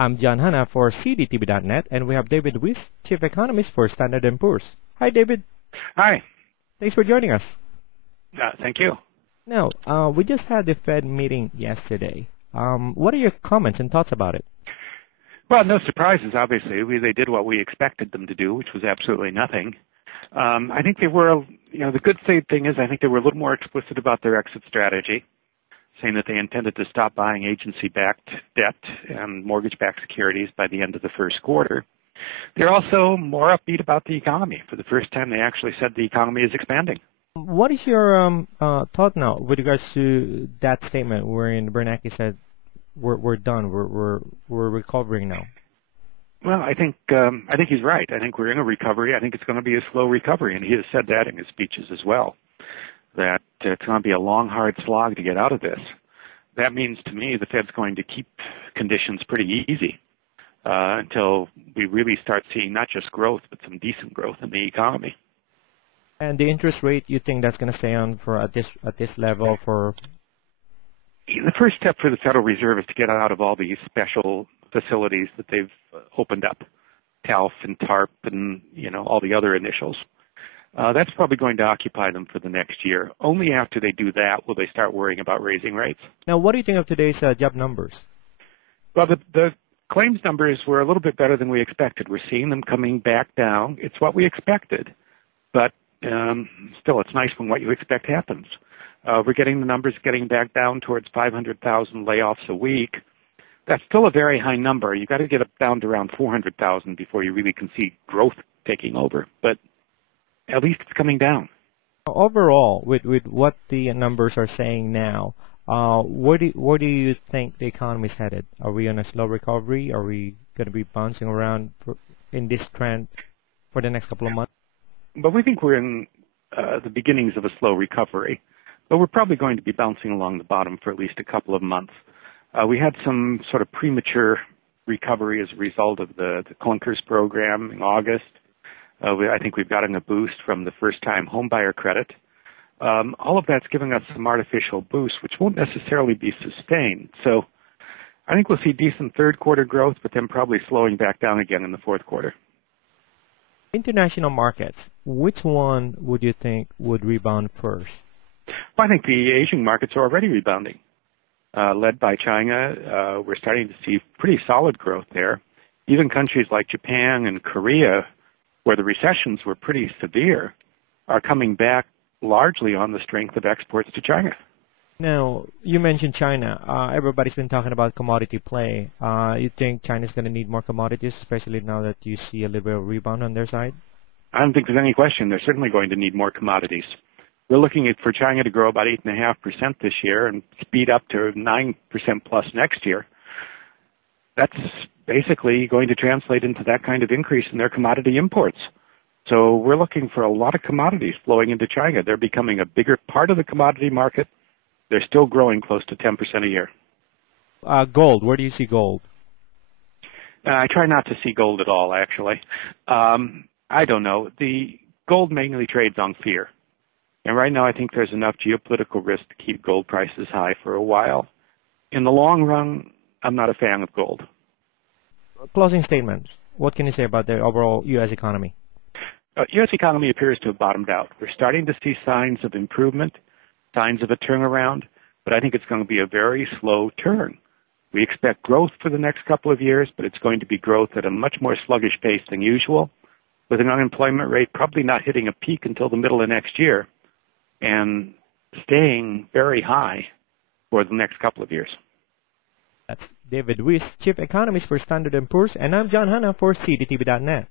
I'm John Hanna for CDTV.net, and we have David Wyss, Chief Economist for Standard & Poor's. Hi, David. Hi. Thanks for joining us. Thank you. Now, we just had the Fed meeting yesterday. What are your comments and thoughts about it? Well, no surprises, obviously. They did what we expected them to do, which was absolutely nothing. I think they were, the good thing is I think they were a little more explicit about their exit strategy, saying that they intended to stop buying agency-backed debt and mortgage-backed securities by the end of the first quarter. They're also more upbeat about the economy. For the first time, they actually said the economy is expanding. What is your thought now with regards to that statement wherein Bernanke said we're done, we're recovering now? Well, I think he's right. I think we're in a recovery. I think it's going to be a slow recovery, and he has said that in his speeches as well, that it's going to be a long, hard slog to get out of this. That means to me the Fed's going to keep conditions pretty easy until we really start seeing not just growth, but some decent growth in the economy. And the interest rate, you think that's going to stay on for at this level for? The first step for the Federal Reserve is to get out of all these special facilities that they've opened up, TALF and TARP and all the other initials. That's probably going to occupy them for the next year. Only after they do that will they start worrying about raising rates. Now, what do you think of today's job numbers? Well, the claims numbers were a little bit better than we expected. We're seeing them coming back down. It's what we expected, but still, it's nice when what you expect happens. We're getting the numbers getting back down towards 500,000 layoffs a week. That's still a very high number. You've got to get it down to around 400,000 before you really can see growth taking over. But at least it's coming down. Overall, with what the numbers are saying now, where do you think the economy is headed? Are we on a slow recovery? Are we going to be bouncing around in this trend for the next couple of months? But we think we're in the beginnings of a slow recovery. But we're probably going to be bouncing along the bottom for at least a couple of months. We had some sort of premature recovery as a result of the clunkers program in August. I think we've gotten a boost from the first-time homebuyer credit. All of that's giving us some artificial boost, which won't necessarily be sustained. So I think we'll see decent third-quarter growth, but then probably slowing back down again in the fourth quarter. International markets, which one would you think would rebound first? Well, I think the Asian markets are already rebounding. Led by China, we're starting to see pretty solid growth there. Even countries like Japan and Korea, where the recessions were pretty severe, are coming back largely on the strength of exports to China. Now, you mentioned China. Everybody's been talking about commodity play. You think China's going to need more commodities, especially now that you see a little bit of rebound on their side? I don't think there's any question. They're certainly going to need more commodities. We're looking for China to grow about 8.5% this year and speed up to 9% plus next year. That's basically going to translate into that kind of increase in their commodity imports. So we're looking for a lot of commodities flowing into China. They're becoming a bigger part of the commodity market. They're still growing close to 10% a year. Gold, where do you see gold? I try not to see gold at all, actually. I don't know. The gold mainly trades on fear. And right now I think there's enough geopolitical risk to keep gold prices high for a while. In the long run, I'm not a fan of gold. Closing statements. What can you say about the overall U.S. economy? U.S. economy appears to have bottomed out. We're starting to see signs of improvement, signs of a turnaround, but I think it's going to be a very slow turn. We expect growth for the next couple of years, but it's going to be growth at a much more sluggish pace than usual, with an unemployment rate probably not hitting a peak until the middle of next year and staying very high for the next couple of years. That's David Wyss, Chief Economist for Standard & Poor's, and I'm John Hanna for CDTV.net.